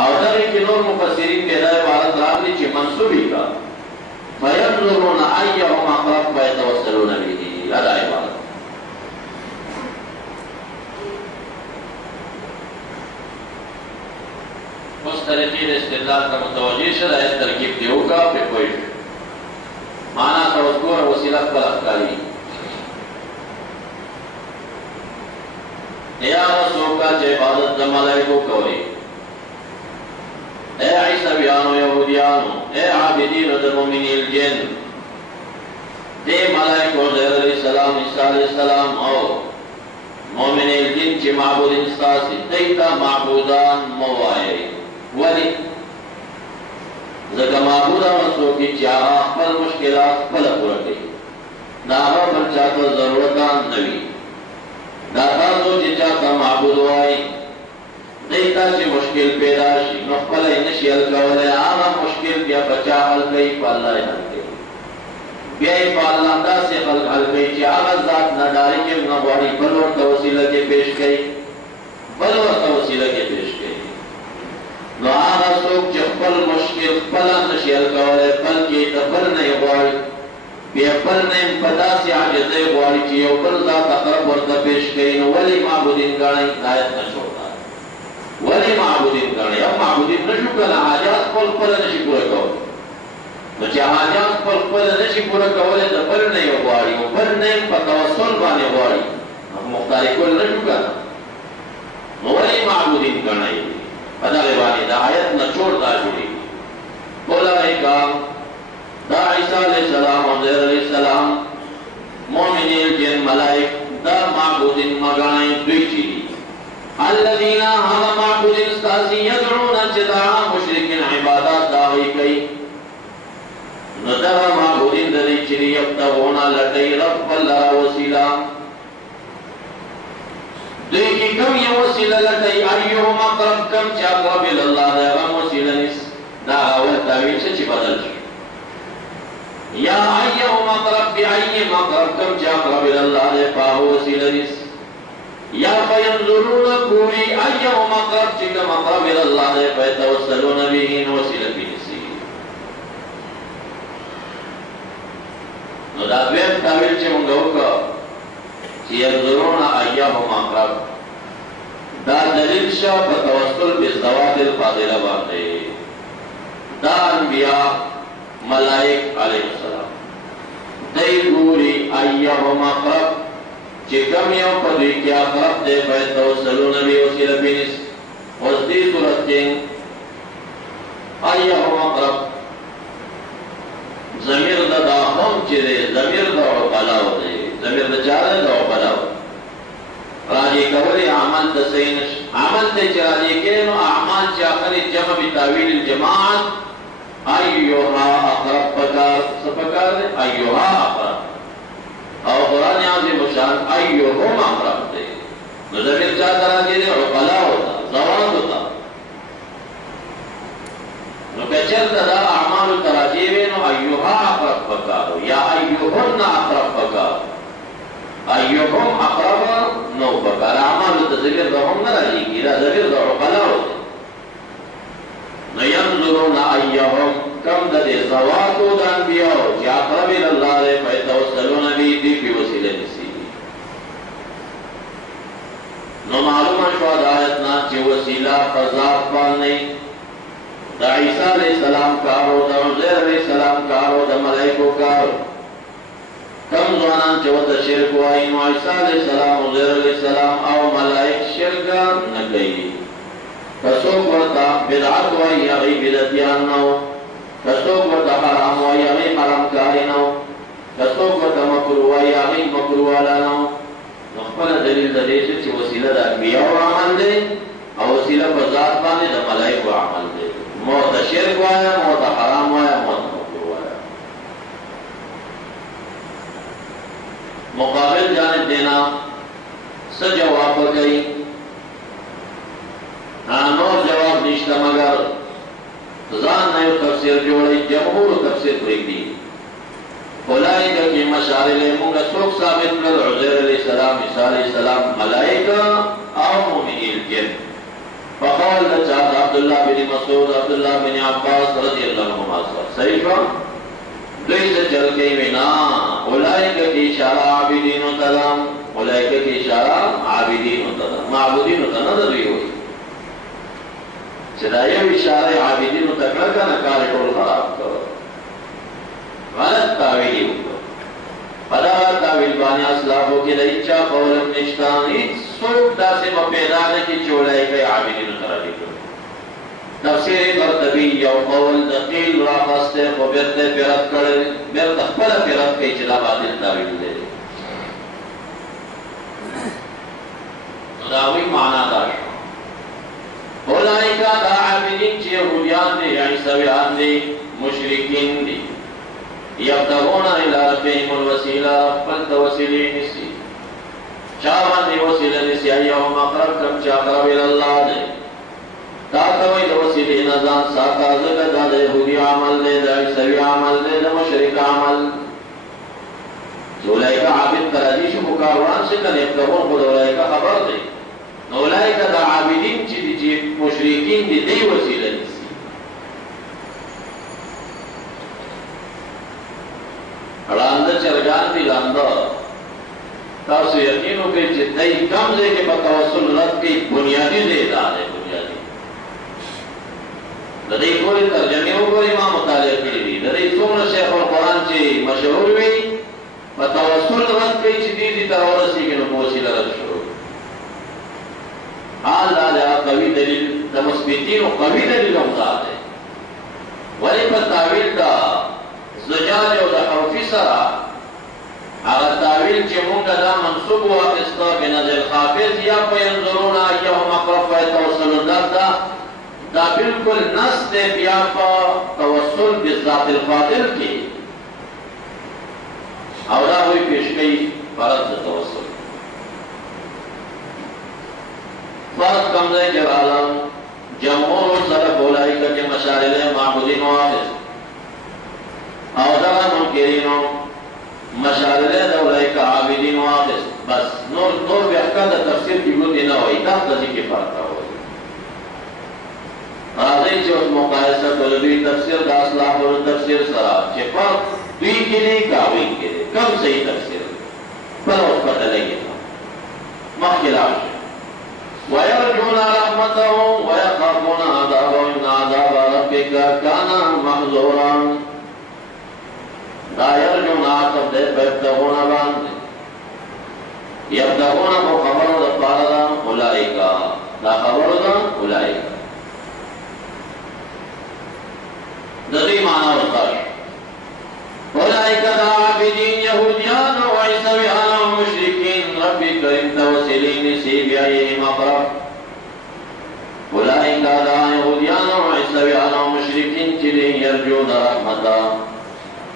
او دغه کې نور مفسرین کې دا عبارت راغلي چې منسوبي کا فینظرون ایهم اقرب فیتوسلون به، دا عبارت. اس طریقے استدلال کا متوجہ شرح ترکیب دیو کا پہ کوئی مانا توجہ اور وسیلہ پر افکاری یا رسول کا چه عبادت دا ملائکو کوئی، اے عیسویانو یہودیانو، اے عابدین دا مومنی الجن، دے ملائکو زیر علیہ السلام، عیسیٰ علیہ السلام او مومنی الجن چه معبود انستاسی دیتا معبودان موائے ولی زکا معبودا مسو کی چاہا اخبر مشکلات پل پورا کی داغا پر چاہتا ضرورتان نوی داغازو چی چاہتا معبود وائی دیتا چی مشکل پیدا شی نخپل انشی حلقا ولی آغا مشکل بیا بچا حلقی پا اللہ حلقی بیائی پا اللہ دا سے حلقی چی آغا ذات نداری کے نبواری بلور توسیلہ کے پیش گئی بلور توسیلہ کے پیش گئی نو آغا سوک چه پل مشکل پلان نشی الکوالے پل کی تبر نئی غواری بیا پل نیم پدا سی عجزے غواری چی یو پل ذات اقرب ورد پیش گئی نو ولی معبودین گاڑی آیت نشوڑتا ولی معبودین گاڑی اب معبودین نشو کنا حاجات پل پل نشی پورا کول نو چه حاجات پل پل نشی پورا کولے تبر نئی غواری و پل نیم پتوصل بانے غواری مختاری کول نشو کنا نو ولی معبودین گاڑی پدا لیوانی دا آیت نچوڑ دا جوڑی اولائکا دا عیسیٰ علیہ السلام عزیر علیہ السلام مومنی الجن ملائک دا معبودین مگائیں دوی چیلی الذین ہم معبودین ستاسی یدعون جدعا مشرکین عبادات داوی کئی ندر معبودین دلی چیلی یبتغونا لٹی رب اللہ وسیلہ دیکھی کم یہ وسیلہ لٹائی ایہم اقرب کم چا اقرب اللہ دیغم وسیلہ نس دا اول تاویل سے چی بدل شو یا ایہم اقرب بی ایہم اقرب کم چا اقرب اللہ دیغم وسیلہ نس یا فینظرون کوری ایہم اقرب چکم اقرب اللہ دیغم فیتوسلون بیہین وسیلہ بی نسی نو دا دویم تاویل چی منگو کا ينظرون أيهم أقرب دا دلیل شا بتوسل بالذوات الفاضلة باندے دا انبیاء ملائک علیہ السلام دی گوری أيهم أقرب چکم یو پدوی کیا اقرب دے فیتوسلون بی وسیلہ بینس وزدی صورت کے أيهم أقرب ضمیر دا هم چرے ضمیر دا عقلاو دے ضمیر دا چارے دا عقلاو راجی کولی عمل دا سینش عمل دا چراجی کنو اعمال چاقلی جمع بتاویل الجماعت ایوہا اقرب پکار سپکار دے ایوہا اقرب او قرآن عظیم شان ایوہم اقرب دے ضمیر چار تراجی دے عقلاو دا زوان دا نو کچر دا اعمال تراجیوینو ایوہا اقرب پکارو یا ایوہن اقرب پکارو ایوہم اقرب نو پکار اعمال تزویر دا ہم نراجی کی دا زویر دا عقلاو دے نو ینظرون ایوہم کم دا دے زواتو دا انبیاءو چی اقرب اللہ دے فیتوسلون بی دی پی وسیلہ نسی نو معلوم شوا دا آیتنا چی وسیلہ قضاف پالنے دا عیسیٰ علیہ السلام کارو دا عزیر علیہ السلام کارو دا ملائکو کارو کم زوانان چوتا شرک وائنو عیسیٰ علیہ السلام عزیر علیہ السلام او ملائک شرکا نگئی کسوک ورطا بدعات وائی اغی بدعتیان نو کسوک ورطا حرام وائی اغی حرام کاری نو کسوک ورطا مکرو وائی اغی مکرو والا نو نخبر دلیل دا دیسے چی وسیلہ دا انبیاء و عمل دے او وسیلہ بذات بانے دا ملائک و عمل دے موت شرک وایا موت حرام وایا موت مکروہ وایا مقابل جانب دینا سجواب گئی نور جواب نشتا مگر زان نیو تفسیر جوڑی جمهور تفسیر پریک دی اولائکہ کی مشارل مونگا سوک ثابت کر عزیر علیہ السلام عیسیٰ علیہ السلام ملائکہ او مومنی الجن فقال دا چاہتا عبداللہ بن مسعود عبداللہ بن عباس رضی اللہ عنہما صحیح شو دوی سے چل گئی وینا اولئک کی اشارہ عابدین و تلام اولئک کی اشارہ عابدین و تلام معبودین و تلام دوی ہوئی چدا یو اشارہ عابدین و تکڑا کا نکار ٹول خراب کرو غلط تاویلی ہوتا پدا تاویل بانی اسلافو کی دائچا قولم نشتانی سوک دا سے مپیدانے کی چوڑائی کئی عابدین و ترابی کرو تفسیر قرطبی یو قول دقیل را خستے خو برتے پیرت کرے برت اخبر پیرت کئی چلا باطل تاویل دے داوی معنی داشت اولائکا دا عابدین چی یہودیان دی عیسویان دی مشرکین دی یبتغون الى ربهم الوسیلہ فلت وسیلی نسی چاوان دی وسیلہ نسی ایہم اقرب کم چاقرب الاللہ دے تاکوی دا وسیلی نظام ساکا زکر دا یہودی عمل دے دا عیسوی عمل دے دا مشرک عمل اولائکا عابد ترادیش مکاروان شکن یبتغون خود اولائکا خبر دے اولائکا دا عابدین چی دی چی مشرکین دی دی وسیلہ نسی اڑاندہ چرگان دی لاندہ تاسو یقینو کہ جتنی کم دے کے بتوسل رد کی بنیادی دے دادے بنیادی لدی کوئی ترجمے ہو کوئی ماں مطالعہ کری دی لدی سومن شیخ القرآن چی مشہور ہوئی بتوسل رد کی چی دی ترورسی کے نموسی لرد شروع حال دادا قوی دلیل دمسبیتین و قوی دلیل امزاد ہے ولی پر تعویل دا زجاج او دا حرفی سرا اگر تعویل چی مونگا دا منصوب و اقسطا بنظر خافظ یا فینظرون ایہم اقرب فیتوصل الدر دا بالکل نس دے بیا پا توصل بالذات الفاضل کی او دا ہوئی پیشکئی فرد دا توصل فرد کمزے جرالم جمهور صرف اولائکا کے مشارل معبودین و آخر او دا منکرینو مشارل اولائکا عابدین و آخر بس نور بحکا دا تفسیر کی گوتی نہ ہوئی دا تزی کی فرقا ہوئی راضی چی اس مقایسہ قلبی تفسیر دا اصلاح و تفسیر سراب چی فرق دوی کے لئے کاوی کے لئے کم صحیح تفسیر پر اس پتہ لگے مخلاف وَيَرْجُونَ رَحْمَتَهُ وَيَخَافُونَ عَذَابَهُ إِنَّ عَذَابَ رَبِّكَ كَانَ مَحْذُورًا دا يرجون عاقب دے فَيَبْتَغُونَ باندے يَبْتَغُونَ کو خبر دا پاردا اولائکا دا خبر دا اولائکا دقی معنی وقاش اولائکا دا عابدین یہودیان و عیسویان و مشرکین ربی کریم توسلین سیبی آئیہم اقرب اولئک دا یہودیان و عیسویان و مشرکین چلی یرجون رحمتا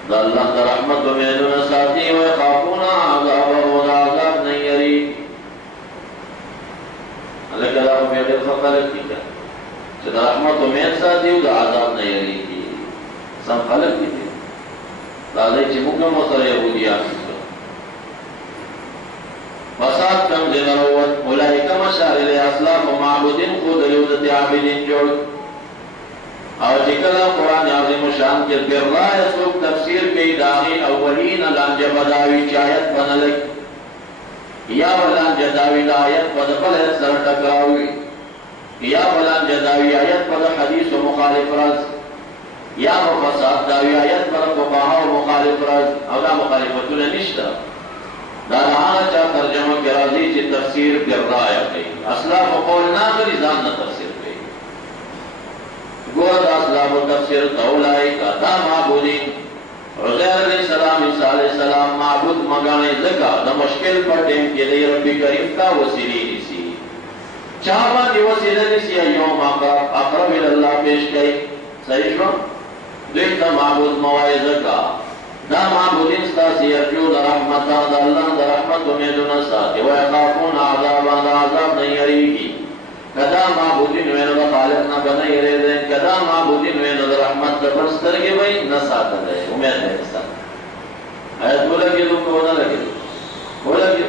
دا اللہ دا رحمت و میدون ساتی و خافون عذاب و دا عذاب نہیں یری اللہ کہا دا میدر فقرت کی جا چدا رحمت و مید ساتی و دا عذاب نہیں یری کی سم خلق کی تھی دا دائی چی مکم و سر یہودیان فساد کم زمروت اولئیکا مشارل اصلاف و معبودین خود لیوزت عابدین جوڑ اور جکلا قرآن عظیم و شان کے برائے سوک تفسیر کے داغی اولین لانجہ بداوی چاہت بنلک یا ولانجہ داوی آیت بدقل ہے سر ٹکراوی یا ولانجہ داوی آیت بد حدیث و مخالف رز یا فساد داوی آیت بد فقاہ و مخالف رز اولا مخالفتون نشتا دانا چا ترجمہ کے راضی چی تفسیر پر رائع کئی اسلاف و قول ناظری زاننا تفسیر کئی گوھر اسلاف و تفسیر تولائی کا دا معبودین عزیر علیہ السلام عیسیٰ علیہ السلام معبود مگانے زکا دا مشکل پر ٹیم کے لئے ربی کریم کا وسیلی نسی چاہاں کی وسیلہ نسی ایوم اقرب اللہ پیش کئی صحیح شو دیکھتا معبود موائز کا دا معبودین ستاسی یرجون رحمتا دا اللہ دا رحمت امیدون ساتی ویخافون عذابا دا عذاب نہیں یریگی کدا معبودین وین دا خالقنا بنائی رہ دیں کدا معبودین وین دا رحمت دا برسترگی بھئی نساتا دے امید ہے نساتا آیت بولا گی دو کو نہ لگے بولا گی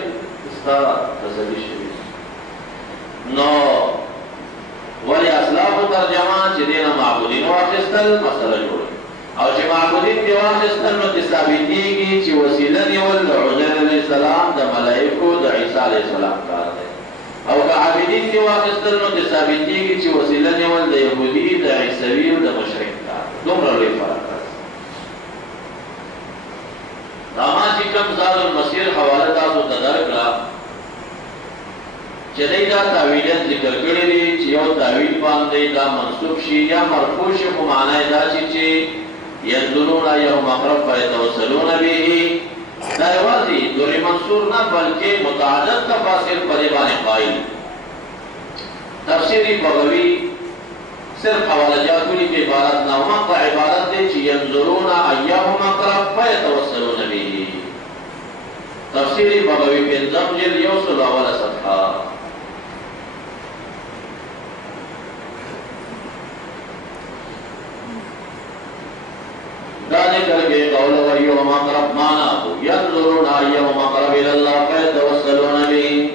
استا تصدی شریف نو ولی اسلاف و ترجمه چې دینه معبودین واخیستل مسله جوړه او چې معبودین دی واخیستل نو ثابتېږي چې وسیله نیول د عزیر علیه السلام د ملائکو د عیسی علیه السلام کار دی او که عابدین دی واخیستل نو ثابتېږي چې وسیله نیول د یهودي د عیسوي او د مشرک کار دومره لوی فرق دی. دا ما چې کوم زاد المسیر حواله تاسو ته درکړه چې دی دا تاویلات ذکر کړي دي چې یو تاویل باندې دا منسوب شي یا مرفوع شي خو معنی دا شي چې ينظرون أيهم أقرب فيتوسلون به دا یوازې دور منصور نه بلکې متعدد تفاسیر په دې باندې قائل. تفسیری بغوی صرف حواله جات لیکي عبارت نه مقطع عبارت دی چې ينظرون أيهم أقرب فيتوسلون به. تفسیری بغوی پنځم جلد 100 صفحه. ذلك قول أيهم أقرب معناه ينظرون أيهم أقرب إلى الله فيتوسلون به.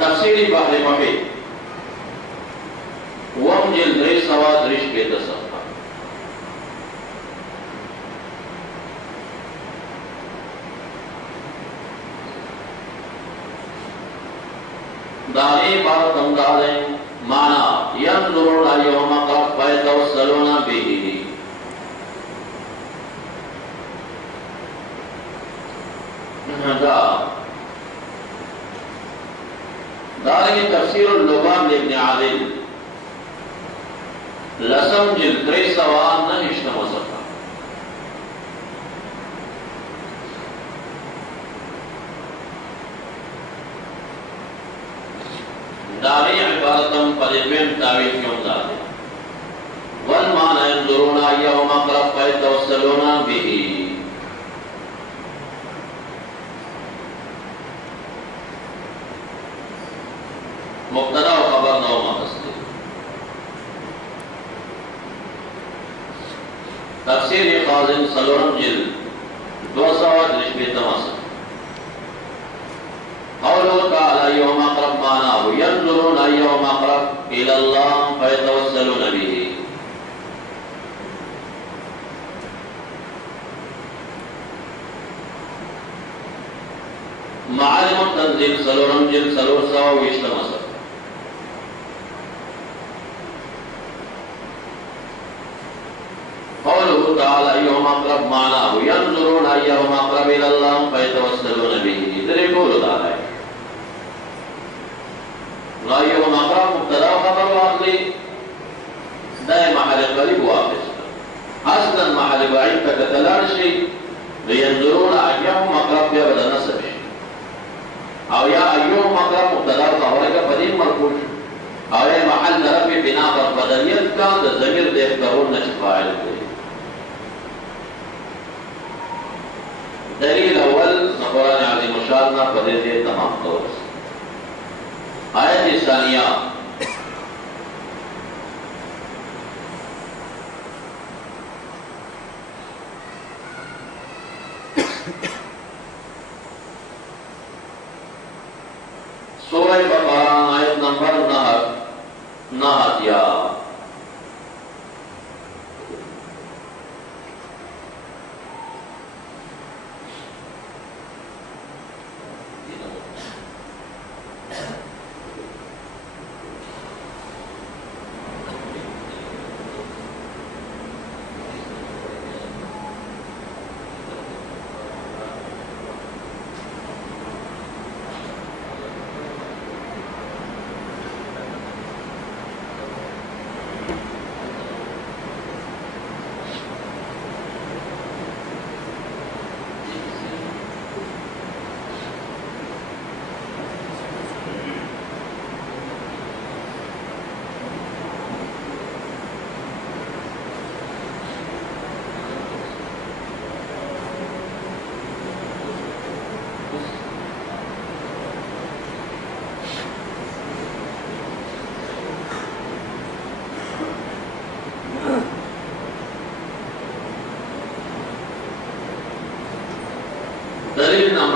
تفسير بحر محيط ومجل 333 صفحه. داعي بات تمدارے معنى ينظرون أيهم أقرب فيتوسلون به. دارنگی تفسیر اللباب لابن عادل لسم جلد 309 صفحه. داری عبارتم پریبین تاویل کیوں دارے والمعنى ينظرون أيهم أقرب فيتوسلون به. مبتدا و خبر نو مقصد. تفسیر قاضم سلورم جلد 233 قوله تعالى أيهم أقرب معناه ينظرون أيهم أقرب إلى الله فيتوسلون به. معالم التنزيل سلورم جلد 320 قوله تعالى أيهم أقرب معناه ينظرون أيهم أقرب إلى الله فيتوسلون به. ذلك قول تعالى أيهم أقرب مبتدا خبر واقعي دائما محل قريب واقع اصلا محل بعيد كتلار شيء لينظرون أيهم أقرب يا بدا نسب او يا أيهم أقرب مبتدا خبر کا بدین مرفوع او يا محل طرف بنا پر بدلیت کا ضمیر دیکھترون نش فاعل دے. دلیل اول قرآن عظیم الشان پدے دے تمام طور سے. آیت ثانیہ سورہ بقرہ آیت نمبر 9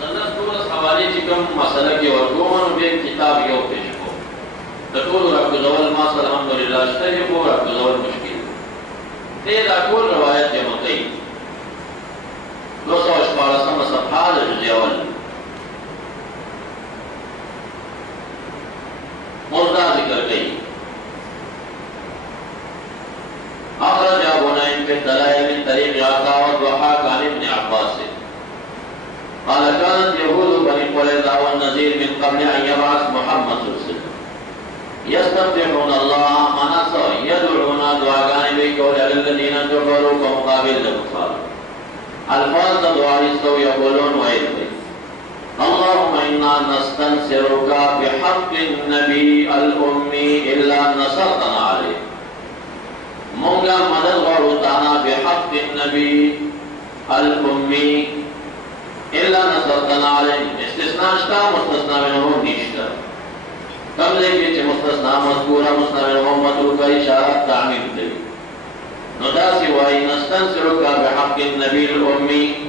زلت طول حوالي چکم مسئلہ کی ورکومن بے کتاب یو پیش کو تطول رب زول ماس الحمدللہ اشتری کو رب زول مشکل تیر اکول روایت جمع کئی 218 صفحہ جزء اول مردہ ذکر گئی اخرج ابو نعیم في الدلائل من طريق عطاء والضحاك عن ابن عباس قال كانت يهود بني قريظة والنذير من قبل ان يبعث محمد صلى الله عليه وسلم يستفتحون الله مناصا يدعون دعاء بقول الذين كفروا كمقابل الكفار الفاظ دعاء استو يقولون ويدعي اللهم انا نستنصرك بحق النبي الامي الا نصرتنا عليه مونگا مدد غروتانا بحق النبي الامي الا نصرتنا عليه استثناء شتا مستثنى منه نشتا کم لیکن چه مستثنى مذکورا مستثنى منه مطلوب کا اشارت تعمیم دی ندا سوائی نستنصرك بحق النبي الامي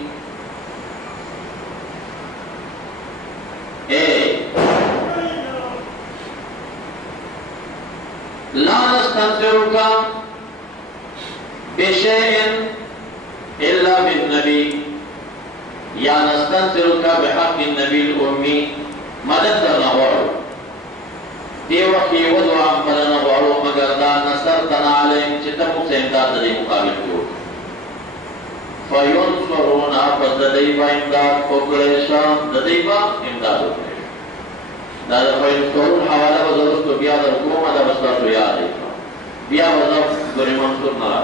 لا نستنصرك بشيء إلا بالنبي یا نستنصرك بحق النبي الأمي مدد نغورو دی وقتی ودعا مدد نغورو مگر دا نصرتنا عليهم چتمو سے امداد دی مقابل جو فینصرونا پس ددیبا امداد اکریشا ددیبا امداد اکریشا دا فینصرون حوالہ وزرستو بیا در کوما دا بستاسو یاد ایتا بیا وزر بری منصور نرا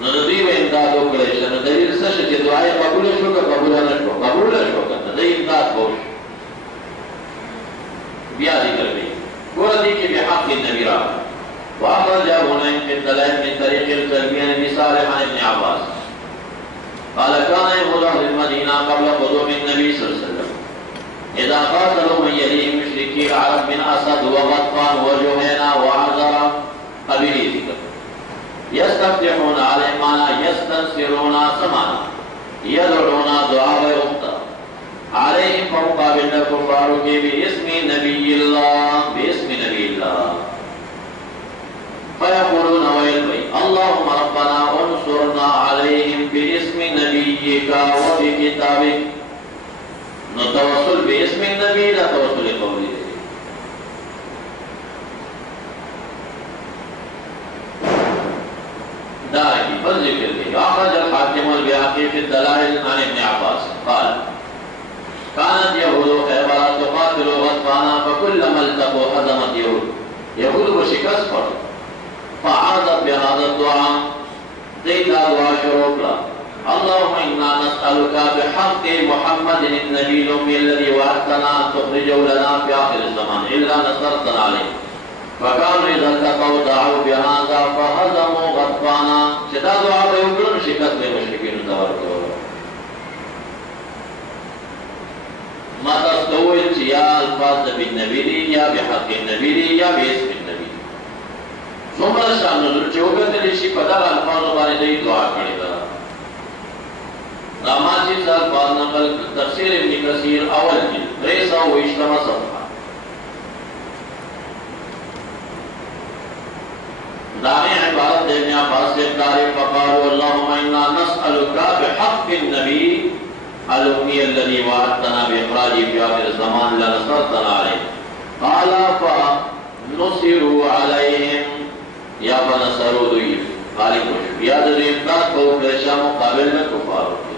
ندی و امداد وکړي نو دلیل څه چې دعای قبول شو که قبول نه شو قبول شو کنه دې امداد وو بیا ذکر دی ګور دی کې بحق النبي را واخرج ابو نعيم في الدلائل من طريق الكلبي عن ابي صالح عن ابن عباس قال كان يهود اهل المدينه قبل قدوم النبي صلى الله عليه وسلم اذا قاتلوا من يليهم مشركي العرب من اسد وغطفان وجهينة وعذرا قبيله يستفتحون عليهم معنى يستنصرون سمانا يدعون دعاء ويغطى عليهم فمقابل الكفار باسم نبي الله باسم نبي الله فيقولون ويلوي اللهم ربنا انصرنا عليهم باسم نبيك وبكتابك نتوصل باسم النبي لا توصل قوله داري فالذكر لي أخرج الحاكم البيهقي في الدلائل عن ابن عباس قال كانت يهود خيبر تقاتل غطفانا فكلما التقوا هزمت يهود بشكست فرد فعادت بهذا الدعاء زيدا دعاء شروع اللهم إنا نسألك بحق محمد النبي الأمي الذي وعدتنا أن تخرجه لنا في آخر الزمان إلا نصرتنا عليه فكانوا إذا التقوا دعوا بهذا فهزموا غطفانا شدا دعا بيوكلون شكست بمشركين تبارك ما تستويت يا الفاظ بالنبي يا بحق النبي يا باسم النبي ثم شان نزول چوکت لشي پدار الفاظ باندې دی دعا کړی دا راماجي الفاظ نقل تفسیر ابن کثیر اول جلد 328 صفحه دانے عبارت ابن عباس سے قال فقالوا اللهم انا نسألك بحق النبي الأمي الذي وعدتنا بإخراجه في آخر الزمان لنصرتنا عليه قال فنصروا عليهم یا فنصروا ضعیف غالب وشو یا در امداد کو پیشا مقابل میں کفار ہوتے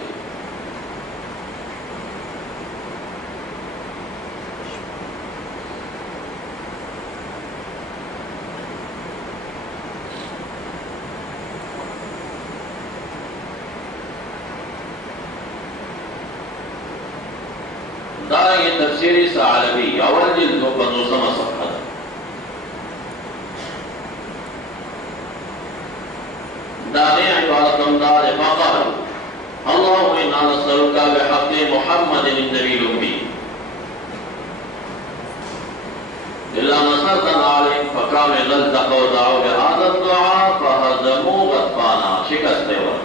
دائیں تفسیری ثعلبی اول جلد 50 صفحہ دائیں عبارت دار فقال اللهم انا نسألك بحق محمد النبي الأمي إلا نصرتنا عليهم فكانوا إذا التقوا دعوا بهذا الدعاء فهزموا غطفانا شکست ورد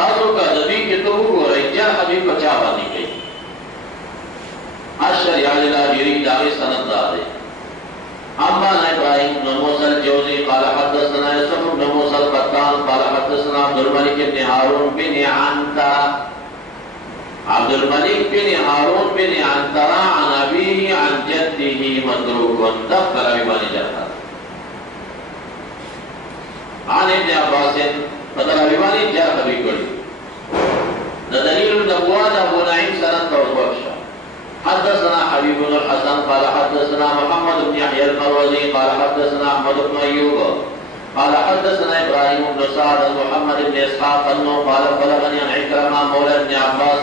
تاسو کا دبی کې ته وګورئ چې حبیب بچا باندې کوي الشریعه الهجری داوی سند ده أما إبراهيم بن موسى الجوزي قال حدثنا يوسف بن موسى القطان قال حدثنا عبد الملك بن هارون بن عنترة عبد الملك بن هارون بن عنترة عن أبيه عن جده متروك دخل ببني جرحة عن ابن عباس فدر ببني جرحة بكل دليل النبوات أبو نعيم سنة توضوشة حدثنا حبيب بن الحسن قال حدثنا محمد بن يحيى المروزي قال حدثنا احمد بن ايوب قال حدثنا ابراهيم بن سعد محمد بن اسحاق انه قال بلغني عن عكرمه مولى ابن عباس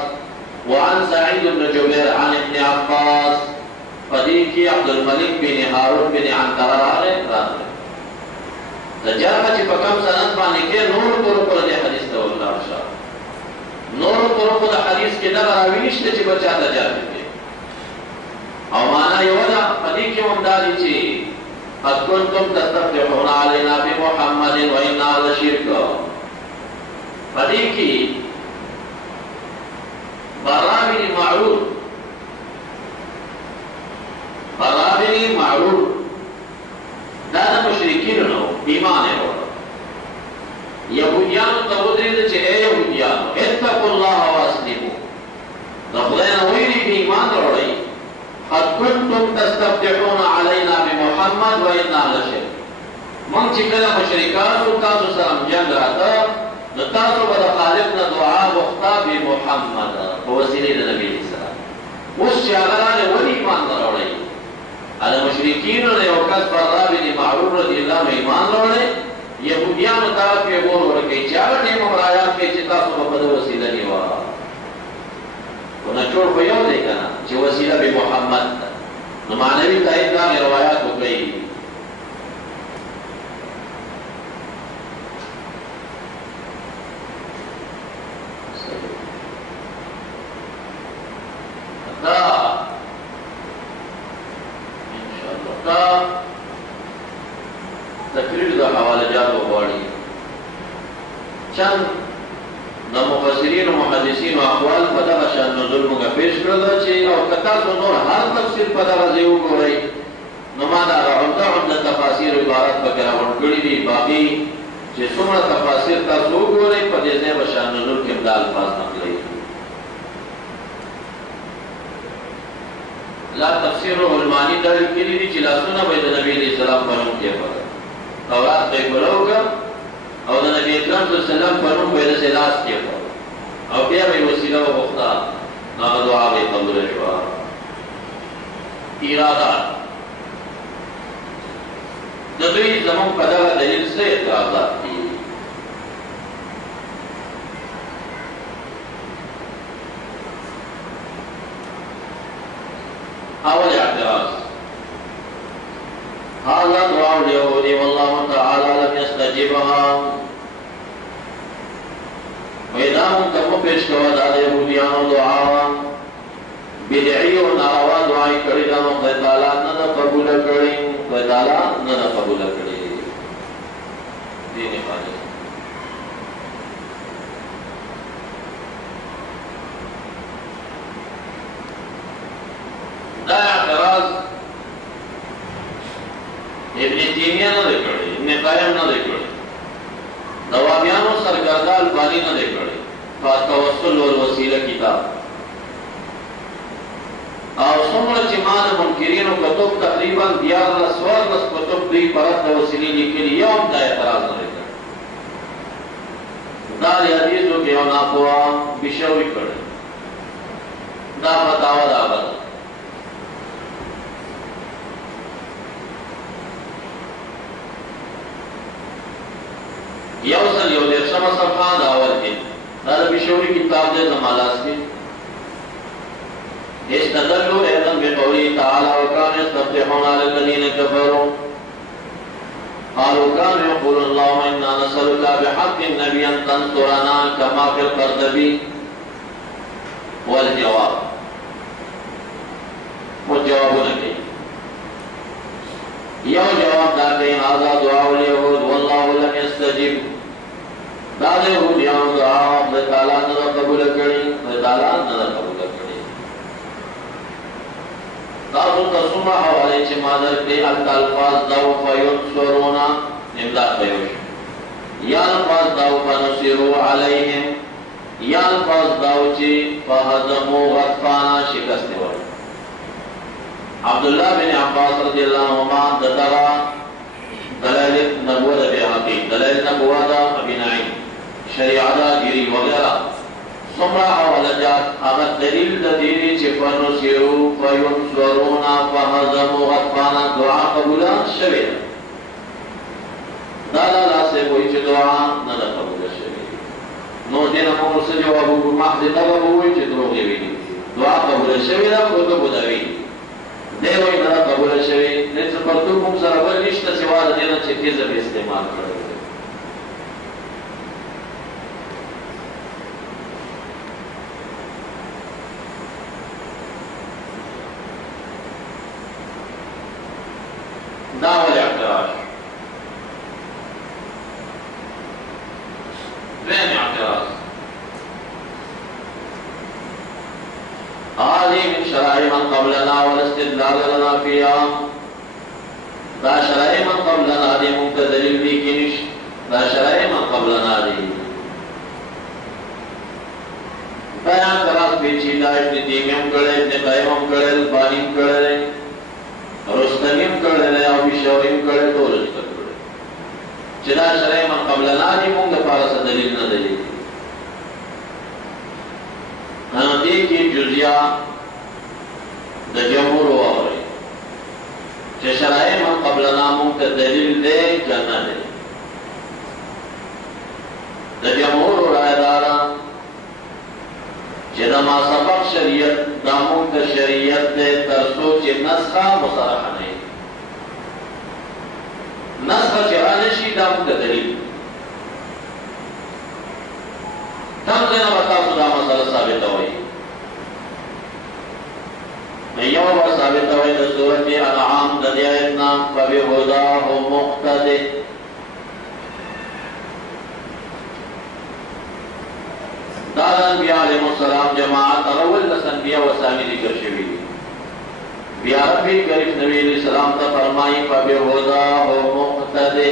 وعن سعيد بن جبير عن ابن عباس فديك عبد الملك بن هارون بن عنترة راغب تجارة فكم سند باندې کې نور طرق د حدیث ته الله شاء نور طرق د حدیث کې دا راويشته چې بچا ته جاري او معنا یو دا پدې کې ونداري چې قد كنتم تستفتحون علينا بمحمد وإنا لشرك پدې کې برابر معروف دا د مشرکین نو ایمان یې ورته يهوديان ته ودرېد چې اے يهوديان اتقوا الله واسلموا دا خدای نه ویلي ایمان وروړئ قد كنتم تستفتحون علينا بمحمد وإنا لشرك من چې کله مشرکان تاسو سره جنگ راته نو تاسو به د خالق نه دعا وغوښته بمحمد په وسیله د نبي اسلام اوس چې هغه راغی ولې ایمان نه راوړئ هغه مشرکینو نه یو کس برا بن معروف رضی الله عنه ایمان راوړی یهودیانو ته پیغور ورکړي چې هغه ټیم مرایات کې چې تاسو په دې وسیله نیوا ونجور په یو دی کنه چې وسیله به محمد نو معنوي تایید دا روایت وکړي دا ان شاء الله دا تقریر د حواله جاتو غواړي چند د مفسرین او محدثین او اقوال په دغه شان نزول موږ پیش کړل چې او کتا څو نور هر تفسیر په دغه ځای وګورئ نو ما دا عمده تفاسیر عبارت وغیرہ ورکړي دي باقي چې څومره تفاسیر تاسو وګورئ په دې ځای بشان نزول کې د الفاظ نقلي لا تفسیر علمانی دل کړي دي چې لاسونه به د نبی صلی الله علیه وسلم کې په تورات کې بلوګه او د نبی اکرم صلی الله علیه وسلم په نوم پیدا سلاس کې او بیا به وسیله وغوښته هغه دعا به قبول شوه اراده د دوی زموږ په دغه دلیل څه اعتراضات دي اول اعتراض هذا دعاء اليهود والله تعالى لم يستجبها وإذا منتم پیش کوا دا یهودیانو دعا بدعی او ناروا دعای کړي دا نو خدای تعالی نه قبول کړي خدای تعالی نه قبول کړي دې نه باندې دا اعتراض ابن تیمیہ نه کړي ابن قیم نه کړي نوابیانو سرګردان البانی نه کړي فاتوسل والوسیله کتاب او څومره چې ما د منکرینو کتب تقریبا 14 کتب دوی پرد د وسیلې لیکلي یو هم دا اعتراض نه کړي دا حدیثو کې you ناپوه بشوي کړي the فتاوا the بده یوصل you Drishyam صفحه دا اول کې دا بشوري کتاب دې زمالاس کې استدلوا ايضا بقوله تعالى وكانوا يستفتحون على الذين كفروا قالوا كانوا يقولون اللهم انا نسألك بحق النبي ان تنصرنا كما في القرطبي والجواب والجواب لك یو جواب دا کہ هذا دعاء اليهود والله لم يستجب دا یهودیانو دعا د قبول کړي نو تعالی نه قبول کړي. تاسو ته څومره حواله چې ما درکړي الفاظ دا فینصرون امداد کوي یا الفاظ دا فنصروا علیهم یا الفاظ دا چې فهزموا غطفانا شکست ورکړي. عبداللہ بن عباس رضی اللہ عنہما دترا دلائل نبوت بیحقی دلائل نبوت ابی نعیم شریعہ گیری وغیرہ سمرا حوالجات اگر دلیل دلیلی چپنو سیرو فینصرونا فہزمو غطفانا دعا قبولا شوید دالا لا سے کوئی چھ دعا ندا قبولا شوید نو دینا مورس جوابو محض طلب ہوئی چھ دروغی ویدی دعا قبولا شوید خودو بدوی دیوئی ندا قبول شوی لیکن پرتو کم سر اول نشتا سوا دینا چه تیزر استعمال کرده داول اعتراض دویم اعتراض هذه من شرائع من قبلنا والاستدلال لنا فيها دا شرائع من قبلنا دي ممتدلل بي كنش دا شرائع من قبلنا دي بیان کراس پیچیدہ ابن تیمیم کرے ابن قیمم کرے البانیم کرے رستمیم کرے او بشوریم کرے دو رجتر کرے چدا شرائع من قبلنا دي ممتد پارس دلیل نہ دلیل دې کې جزیا د جمهور وره چې شرایع من قبلنا مونږ ته دلیل دی کنه دی د جمهور رائے دار چې د ما سبق شریعت د مونږ ته شریعت دی تر څو چې نسخه مصرحه نه نسخه چې رانشي د مونږ ته دلیل تم ځنه وتاسو دا مسله ثابته وایي یو و ثابته وایي د سورۃ انعام د دې آیت نام فبهداه مقتدی دا انبیاء علیهم السلام جماعت اول د انبیاء و ثانی ذکر شوی بیا رب کریم نبی علیہ السلام ته فرمایي فبهداه مقتدی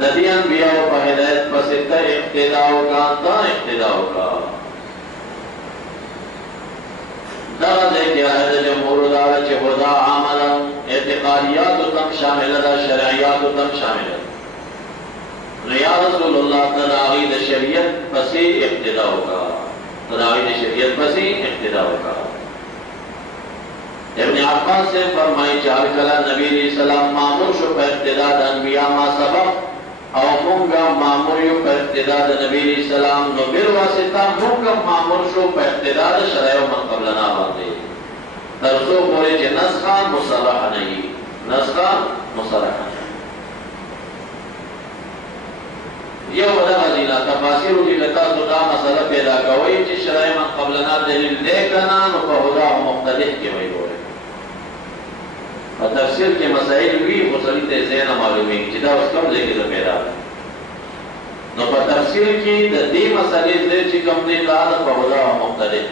د دې انبیاء په هدایت پسې ته اقتدا وکړه دا دې آیت جمهور دار چې هدا عملا اعتقادیات تم شامل ده شرعیات تم شامل ده یا رسول الله تعالی د شریعت پسې اقتدا وکړه تعالی د شریعت پسې اقتدا وکړه. ابن عباس سے فرمایي چې هر کله نبی علیہ السلام مامور شو په اقتدا د انبیاء ما سبق او مونږه مامور یو په اقتدا د نبی علیہ السلام نو بل واسطه مونږه مامور شو په اقتدا د شرایع من قبلنا باندې تر څو پورې چې نسخه مصرحه نه وي نسخه مصرحه یو ولا غزیلا تفاسیر دې لتا دا مسله پیدا کوي چې شرایع من قبلنا دلیل دې کنا نو په هدا مختلف کې وایي اور تفسیر کے مسائل بھی مسلط ذہن معلوم ہے کہ دا اس کم ذکر پیدا نو پر تفسیر کی دی مسئلے ذہن چی کم دی لاد بہدا مختلف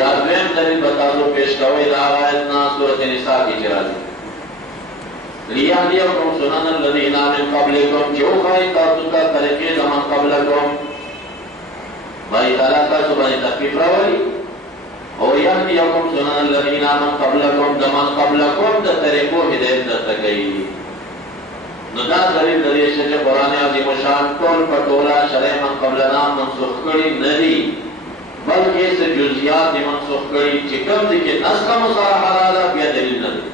یا دویم دلیل بتا دو پیش کوئی دا آیتنا سورۃ نساء کی چرازی لیہدیکم سنن الذین من قبلکم جو خواہی تاتتا طریقے زمان قبلکم بھائی تعالیٰ کا سبحانی تخفیف راولی او یهدیکم سنن الذین من قبلکم دمن قبلکم د طریقو هدایت درتکئی نو دا دلیل دلیل چې قرآن عظیم شان ټول پټولا شرع من قبلنا منسوخ کړي نه دي بلکې څه جزئیات منسوخ کړي چې کوم دي کې نسخه مصالحه راځي بیا دلیل نه دي.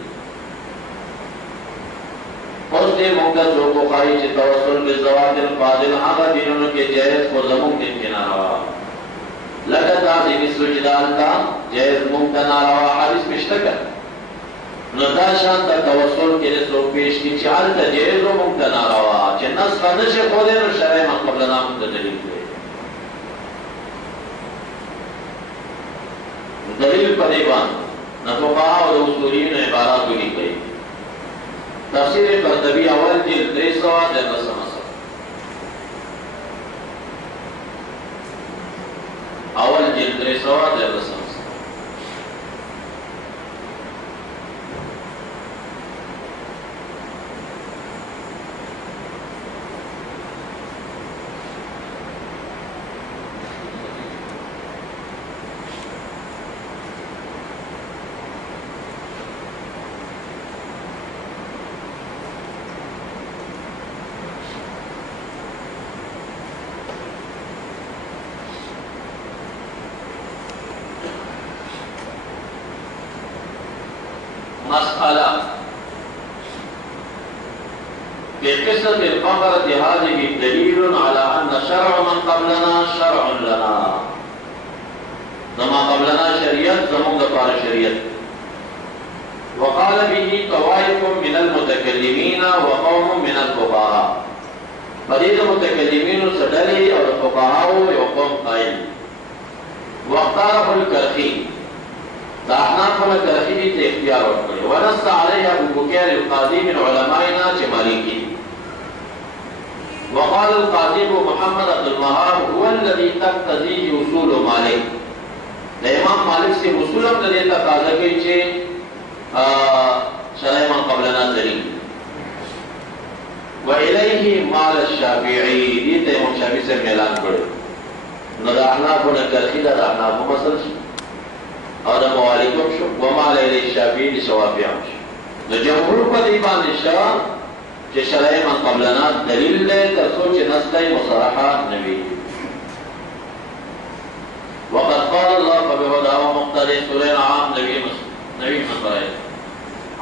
اوس دې موږ ته کو خای چې توسل به زوات الفاضل هغه دینونو کې جائز خو زموږ دین کې نه راو لکه تعظیم سجدان تا جائز ممتنع روا حدیث مشتکر نو دا شان تا توسل کې رسو پیش کی چې حالت جائز و ممتنع روا چې نسخ نشه خوده نو شرع من قبلنا دلیل دی دلیل پر ایوان نفقاء و اصولین عبارات ہوئی گئی تفسیر قرطبی اول جلد 300 جلد سمسا اول جلد 313. مسألة في قصة البقرة هذه دليل على أن شرع من قبلنا شرع لنا. زما قبلنا شريعة زمون دفار شريعة. وقال به طوائف من المتكلمين وقوم من الفقهاء. فديد المتكلمين سدلي أو الفقهاء يقوم قائل. واختاره الكرخي. فأحنافنا كرخي اختيار وكله ونص عليها أبو بكر القاضي من علمائنا كمالكي. وقال القاضي محمد عبد الوهاب هو الذي تقتضيه وصول مالك. الإمام مالك سے وصولم الذي تقاضى کوي شرع من قبلنا دلیل. وإليه مال الشافعي دې ته امام شافعي سے اعلان کړو. نو د احنافنا کرخي د احناف مسل اور موالکم شو وما لیلی الشافعی دی شوافیان شو. نو جمهور پا دیبان نشا چه شرع من قبلنا دلیل لے ترسو چه نسل مصرحہ نبی. وقد قال اللہ فبہدا و مقتد سورین عام نبی مصرحہ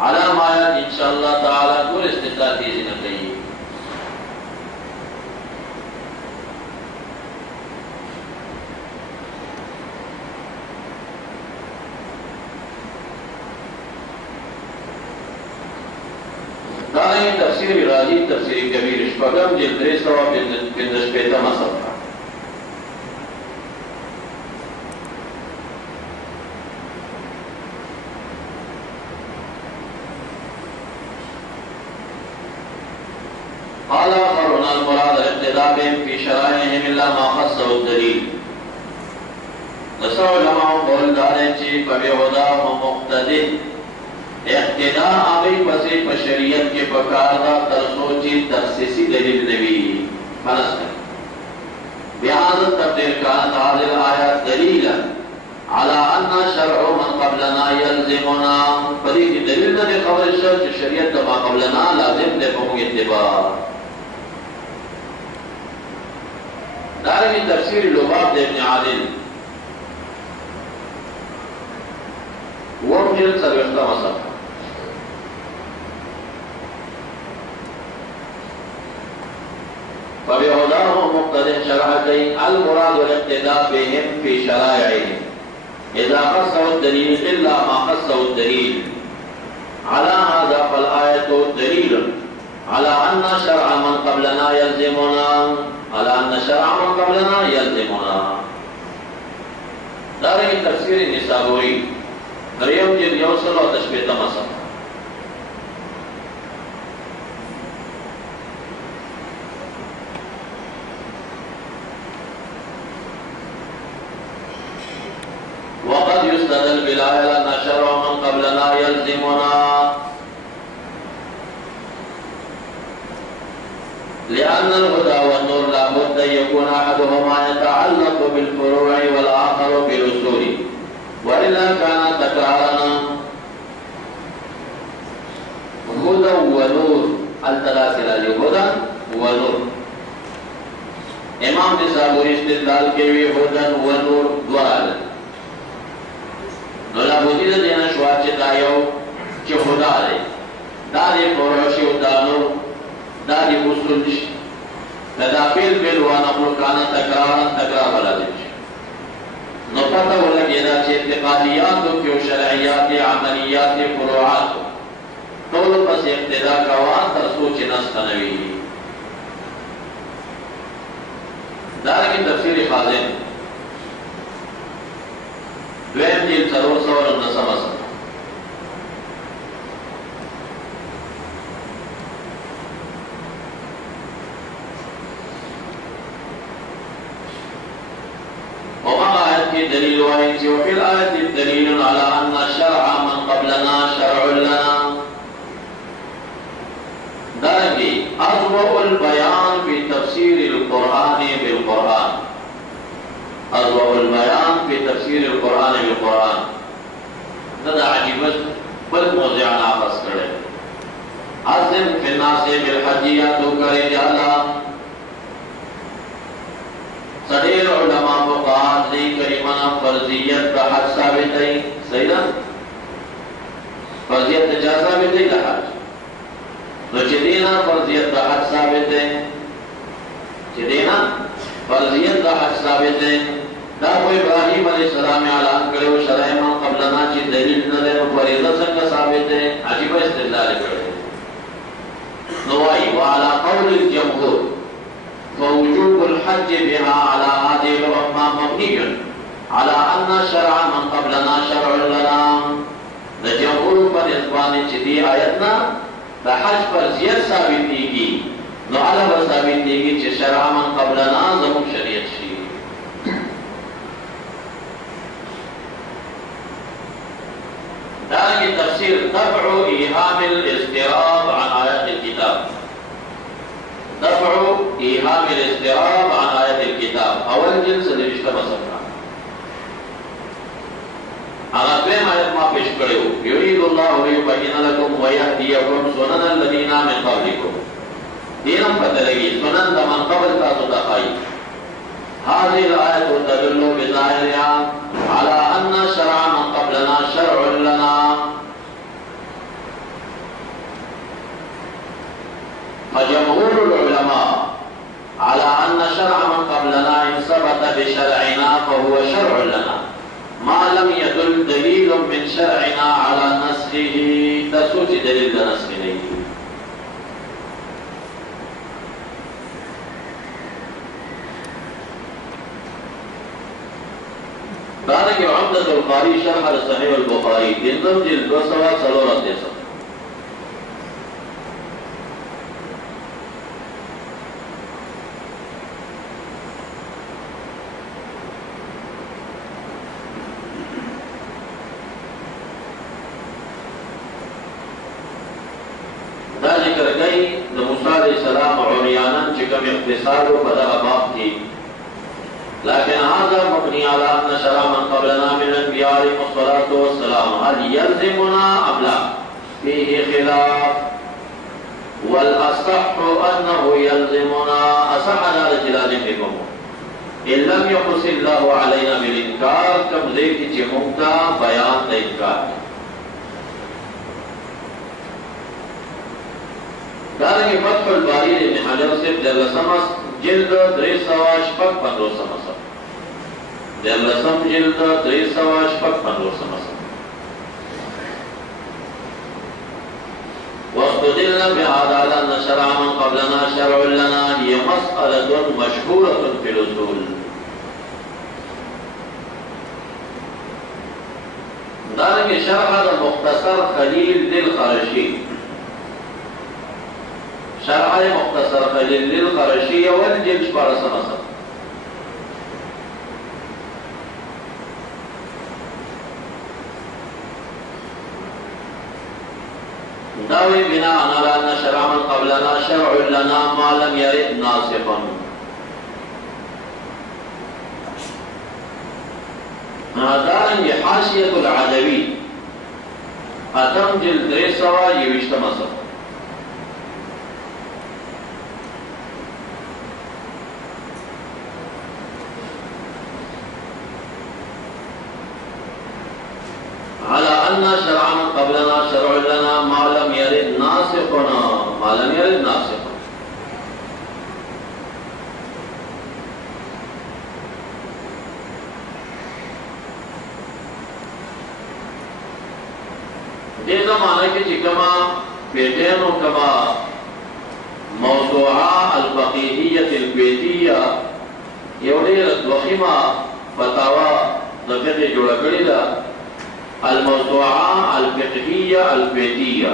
علام آیات انشاءاللہ تعالی کل استدلال دیزی نکیی. داریں تفسیر راضی تفسیر کبیر شپغم جلد 355 صفحہ. قال آخرون المراد الاقتداء بهم في شرائعهم الا ما خصه الدليل. نصر علماء قول داریں چی فبہدا و مقتدی اقتداء آگئی پسی بشریت کے پکاردہ ترسوچی تخصیصی دلیل نبی خلص کر. بهذا التقدير كانت هذه الآيات دليلا على أن شرع من قبلنا يلزمنا. فريق دليل نبي خبر الشرع الشريعة ما قبلنا لازم لهم اتباع. دارنگی تفسیر لباب ابن عادل ومجل سروشتہ مصف. فبهداهم مقتضى شرعتين المراد الاقتداء بهم في شرائعهم إذا خصه الدليل إلا ما خصه الدليل. على هذا فالآية دليل على أن شرع من قبلنا يلزمنا دارنگی تفسیر نسابوری مریم جلد یوصل و تشبیت مصف. وقد يستدل بالآية لأن شرع من قبلنا يلزمنا لأن الهدى والنور لا بد أن يكون أحدهما يتعلق بالفروع والآخر بالأصول وإلا كان تكرارا. هدى ونور التلاسل هدى ونور. امام نسابوری استدلال کے بھی هدى ونور دوال نولا بودی دینا شواد چتا یو چه خدا دے داری فروشی و دانور داری بسرنش لدافیل بیلوانا ملکانا تکرار بلا دیش. نو پتہ ہو لگے دا چه اعتقادیاتو کی و شرعیات عملیات فروعاتو طول پس اقتداء کوان ترسوچ نستنوی. دارنگی تفسیر خازن دویم جیل سرور سور النسم اصلا. وما آیت دلیل وایي چې وفي الآية دلیل على أن شرع من قبلنا شرع لنا. دارنګه أضواء البيان في تفسير القرآن بالقرآن. أضواء البيان في تفسير القرآن بالقرآن. دا عجیب بل موضوع ناقص کړي. عزم في الناس بالحجية تو کرے جالا. سڑیر علماء فقهاء دی کریمنا فرضیت کا حج ثابت ہے. صحیح نا؟ فرضیت جا ثابت ہے دا حج. نو چې دینا فرضیت دا حج ثابت ہے. چې دینا فرضیت دا حج ثابت ہے. دا کوئی ابراہیم علیہ السلام اعلان کړو شرع من قبلنا چې دلیل نه ده نو فریضه څنګه ثابت ہے؟ عجیب استدلال کړي. نو وايي وعلى قول الجمهور فوجوب الحج بها على هذه الأمة مبني على أن شرع من قبلنا شرع لنا. د جمهور پر اسبان چې دی آیتنا د حج فرضیت ثابت کیږي نو علاوه ثابت کیږي چې شرع من قبلنا زموږ شریعت شي. دارنګه تفسیر دفع ایهام الاضطراب عن آیات الكتاب. دفع ایهام الاضطراب عن آیات الكتاب اول جلسه د رښتما صفحه هغه دویم آیت ما پیش کړو. یرید الله لیبین لکم ویهدیکم سنن الذین من قبلکم. دینم پته لګي سنن د من قبل تاسو ته ښایي. هذه الآية تدل بظاهرها على أن شرع من قبلنا شرع لنا. فجمهور العلماء على أن شرع من قبلنا إن ثبت بشرعنا فهو شرع لنا ما لم يدل دليل من شرعنا على نسخه. تسوچ دلیل د نسخ نه دی. دارنګه عمدة القاری شرح صحیح البخاری دندم جلد 243. دا ذکر کوي د موسی علیہ السلام عریانن چې کوم اختصار په دغه باب کې. لكن هذا مبني على أن شرع من قبلنا من الأنبياء عليهم الصلاة والسلام هل يلزمنا أم لا؟ فيه خلاف. والأصح أنه يلزمنا. أصح على لازمكم إن لم يقص الله علينا بالإنكار كم ذيك جمعتا بيان الإنكار. دارنگی فتح الباری ابن حجر صرف دلسمس جلد 355 دلسم جلد 355 واستدل بهذا على أن شرع من قبلنا شرع لنا هي مسألة مشهورة في الأصول. دارنگی شرح مختصر خلیل للخرشی. شرح مختصر خلیل للخرشی والجلد 14. داوی بنا على أن شرع من قبلنا شرع لنا ما لم يرد ناسخا. دارنگی حاشیة العدوی اتم جلد 321. على أن شرع من قبلنا شرع لنا ما لم يرد ناسخنا. ما لم يرد ناسخنا. دې زمانه کې چې کما پیټین او کما موضوعه الفقهیه البیتیه یو ډېر وخیمه فتاوا د فقه جوړ کړی ده. الموضوعه الفقهيه البيتيه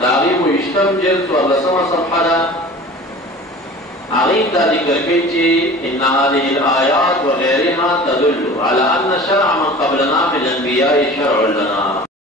تعليم يشتم جلد 14 صفحه عظيم ذكر كيتي إن هذه الآيات وغيرها تدل على أن شرع من قبلنا من الأنبياء شرع لنا.